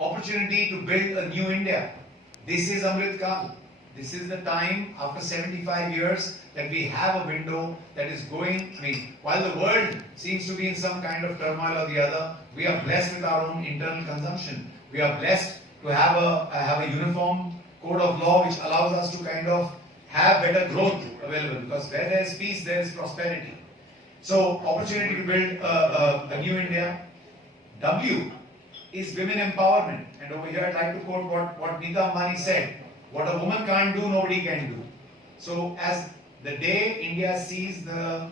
opportunity to build a new India. This is Amrit Kal. This is the time after 75 years that we have a window that is going. I mean, while the world seems to be in some kind of turmoil or the other, we are blessed with our own internal consumption. We are blessed to have a uniform code of law which allows us to kind of have better growth available, because where there is peace, there is prosperity. So, opportunity to build a new India. W is women empowerment. And over here I'd like to quote what Nita Ambani said. What a woman can't do, nobody can do. So as the day India sees the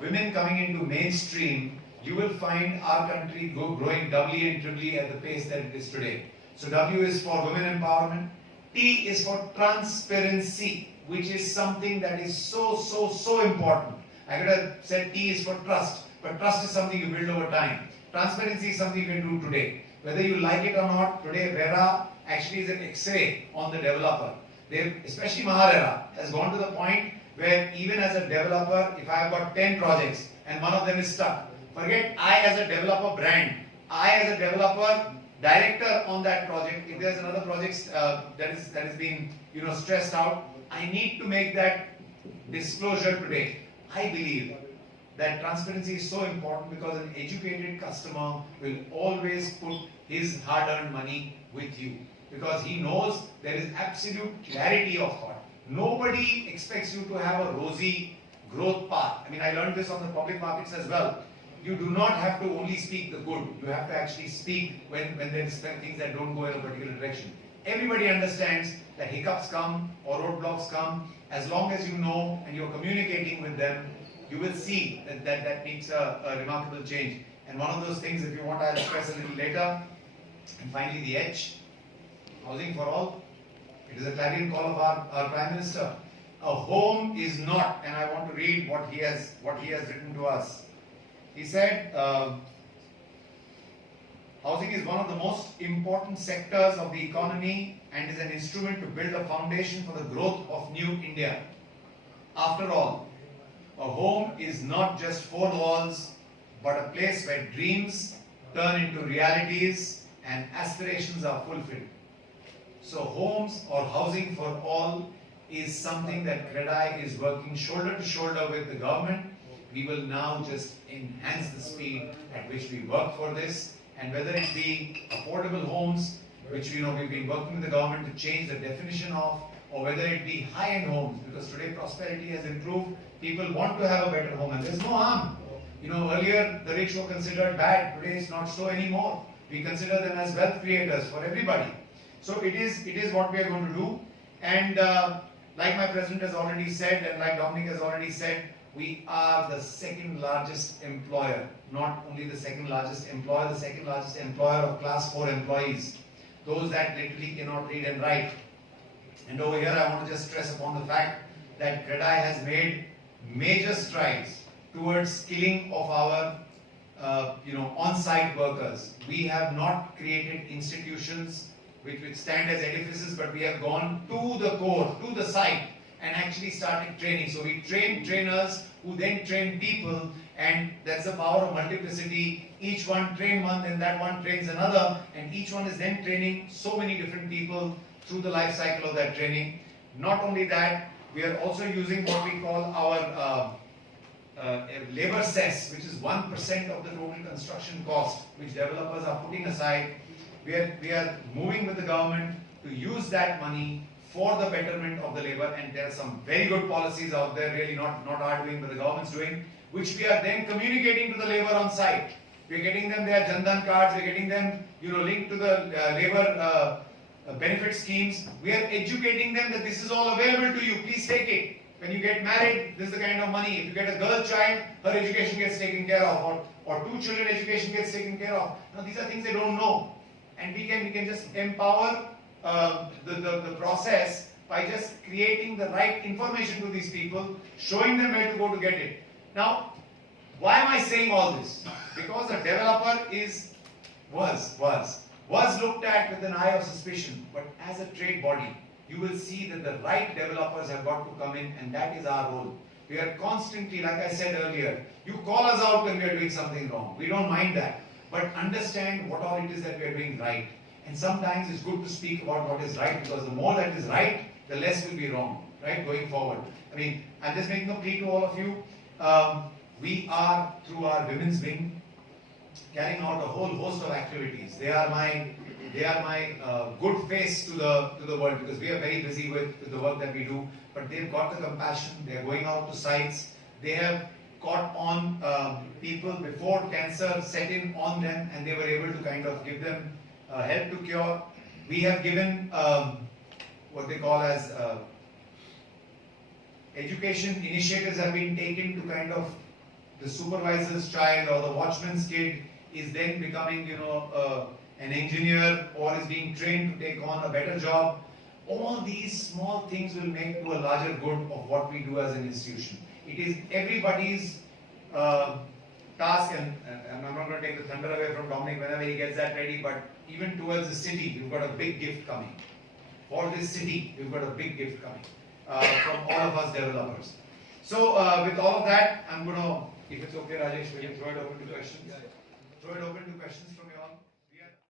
women coming into mainstream, you will find our country growing doubly and triply at the pace that it is today. So W is for women empowerment. T is for transparency, which is something that is so important. I could have said T is for trust, but trust is something you build over time. Transparency is something you can do today. Whether you like it or not, today RERA actually is an X-ray on the developer. Especially Maharera has gone to the point where even as a developer, if I have got 10 projects and one of them is stuck, forget I as a developer brand, I as a developer director on that project, if there's another project that is being stressed out, I need to make that disclosure today. I believe that transparency is so important because an educated customer will always put his hard-earned money with you, because he knows there is absolute clarity of thought. Nobody expects you to have a rosy growth path. I mean, I learned this on the public markets as well. You do not have to only speak the good. You have to actually speak when there is things that don't go in a particular direction. Everybody understands that hiccups come or roadblocks come. As long as you know and you're communicating with them, you will see that makes a remarkable change. And one of those things, if you want, I'll stress a little later. And finally, the H, housing for all. It is a clarion call of our Prime Minister. A home is not, and I want to read what he has written to us. He said, housing is one of the most important sectors of the economy and is an instrument to build a foundation for the growth of new India. After all, a home is not just four walls, but a place where dreams turn into realities and aspirations are fulfilled. So homes or housing for all is something that CREDI is working shoulder to shoulder with the government. We will now just enhance the speed at which we work for this, and whether it be affordable homes, which we've been working with the government to change the definition of, or whether it be high-end homes, because today prosperity has improved, people want to have a better home and there's no harm. Earlier the rich were considered bad, today it's not so anymore. We consider them as wealth creators for everybody. So it is what we are going to do, and like my president has already said, and like Dominic has already said, we are the second largest employer, not only the second largest employer, the second largest employer of class 4 employees, those that literally cannot read and write. And over here I want to just stress upon the fact that CREDI has made major strides towards skilling of our on-site workers. We have not created institutions which stand as edifices, but we have gone to the core, to the site, and actually started training. So we train trainers who then train people, and that's the power of multiplicity. Each one train one, then that one trains another, and each one is then training so many different people through the life cycle of that training. Not only that, we are also using what we call our labor cess, which is 1% of the total construction cost, which developers are putting aside. We are moving with the government to use that money for the betterment of the labor, and there are some very good policies out there, really not our doing, but the government's doing, which we are then communicating to the labor on site. We're getting them their Jandan cards, we're getting them linked to the labor benefit schemes. We are educating them that this is all available to you, please take it. When you get married, this is the kind of money. If you get a girl child, her education gets taken care of, or two children education gets taken care of. Now these are things they don't know. And we can just empower the process by just creating the right information to these people, showing them where to go to get it. Now, why am I saying all this? Because a developer was looked at with an eye of suspicion, but as a trade body, you will see that the right developers have got to come in, and that is our role. We are constantly, like I said earlier, you call us out when we are doing something wrong. We don't mind that. but understand what all it is that we are doing right. And sometimes it's good to speak about what is right, because the more that is right, the less will be wrong, right, going forward. I mean, I'm just making a plea to all of you. We are, through our women's wing, carrying out a whole host of activities. They are my good face to the world, because we are very busy with the work that we do. But they've got the compassion. They are going out to sites. They have caught on people before cancer set in on them, and they were able to kind of give them help to cure. We have given what they call as education initiatives have been taken to kind of, the supervisor's child or the watchman's kid is then becoming, an engineer, or is being trained to take on a better job. All these small things will make to a larger good of what we do as an institution. It is everybody's task, and I'm not going to take the thunder away from Dominic whenever he gets that ready, but even towards the city, we've got a big gift coming. For this city, we've got a big gift coming from all of us developers. So with all of that, I'm going to, if it's okay, Rajesh, will you throw it open to questions? Throw it open to questions from you all.